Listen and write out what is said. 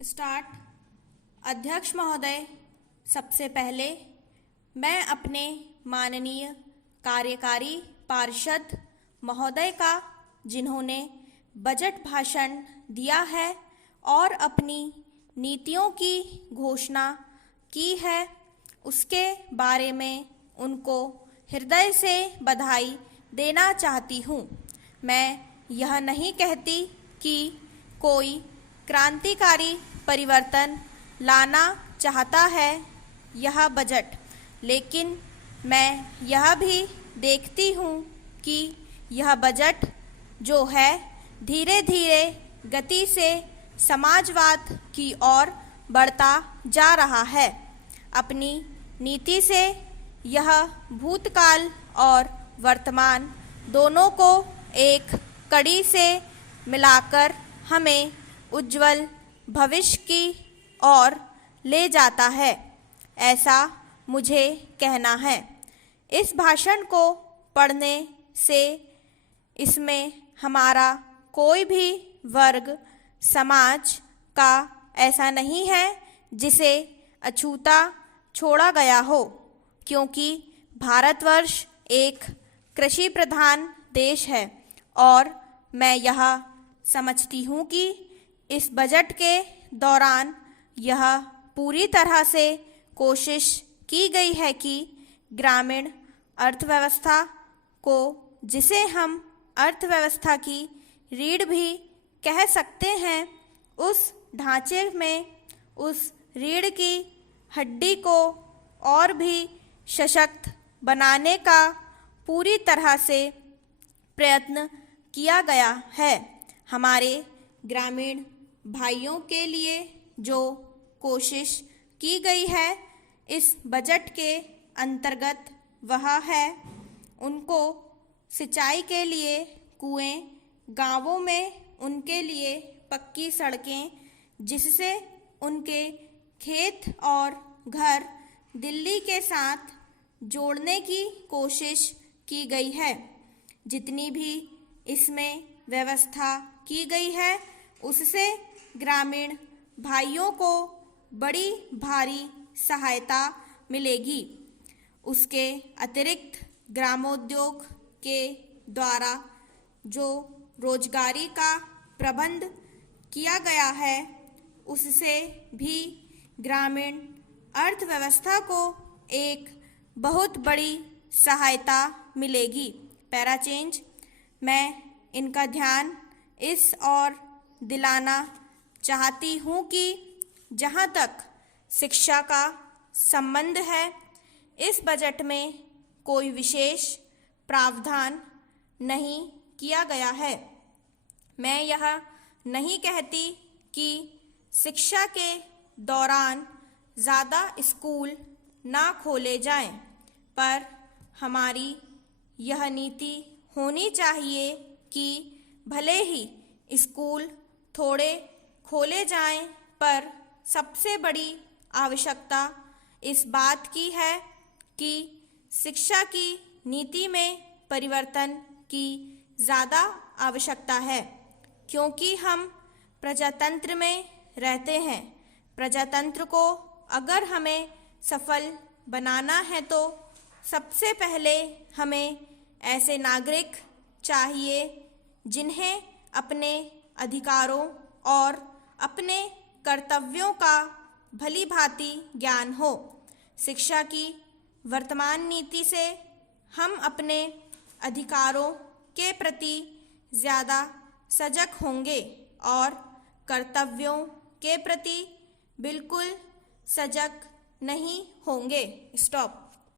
Start. अध्यक्ष महोदय, सबसे पहले मैं अपने माननीय कार्यकारी पार्षद महोदय का, जिन्होंने बजट भाषण दिया है और अपनी नीतियों की घोषणा की है, उसके बारे में उनको हृदय से बधाई देना चाहती हूँ। मैं यह नहीं कहती कि कोई क्रांतिकारी परिवर्तन लाना चाहता है यह बजट, लेकिन मैं यह भी देखती हूँ कि यह बजट जो है धीरे धीरे गति से समाजवाद की ओर बढ़ता जा रहा है। अपनी नीति से यह भूतकाल और वर्तमान दोनों को एक कड़ी से मिलाकर हमें उज्जवल भविष्य की ओर ले जाता है, ऐसा मुझे कहना है। इस भाषण को पढ़ने से इसमें हमारा कोई भी वर्ग समाज का ऐसा नहीं है जिसे अछूता छोड़ा गया हो, क्योंकि भारतवर्ष एक कृषि प्रधान देश है और मैं यह समझती हूँ कि इस बजट के दौरान यह पूरी तरह से कोशिश की गई है कि ग्रामीण अर्थव्यवस्था को, जिसे हम अर्थव्यवस्था की रीढ़ भी कह सकते हैं, उस ढांचे में उस रीढ़ की हड्डी को और भी सशक्त बनाने का पूरी तरह से प्रयत्न किया गया है। हमारे ग्रामीण भाइयों के लिए जो कोशिश की गई है इस बजट के अंतर्गत, वह है उनको सिंचाई के लिए कुएं, गांवों में उनके लिए पक्की सड़कें, जिससे उनके खेत और घर दिल्ली के साथ जोड़ने की कोशिश की गई है। जितनी भी इसमें व्यवस्था की गई है उससे ग्रामीण भाइयों को बड़ी भारी सहायता मिलेगी। उसके अतिरिक्त ग्रामोद्योग के द्वारा जो रोजगारी का प्रबंध किया गया है उससे भी ग्रामीण अर्थव्यवस्था को एक बहुत बड़ी सहायता मिलेगी। Para change. मैं इनका ध्यान इस ओर दिलाना चाहती हूँ कि जहाँ तक शिक्षा का संबंध है, इस बजट में कोई विशेष प्रावधान नहीं किया गया है। मैं यह नहीं कहती कि शिक्षा के दौरान ज़्यादा स्कूल ना खोले जाएं, पर हमारी यह नीति होनी चाहिए कि भले ही स्कूल थोड़े खोले जाएं, पर सबसे बड़ी आवश्यकता इस बात की है कि शिक्षा की नीति में परिवर्तन की ज़्यादा आवश्यकता है, क्योंकि हम प्रजातंत्र में रहते हैं। प्रजातंत्र को अगर हमें सफल बनाना है तो सबसे पहले हमें ऐसे नागरिक चाहिए जिन्हें अपने अधिकारों और अपने कर्तव्यों का भली भांति ज्ञान हो। शिक्षा की वर्तमान नीति से हम अपने अधिकारों के प्रति ज़्यादा सजग होंगे और कर्तव्यों के प्रति बिल्कुल सजग नहीं होंगे। स्टॉप।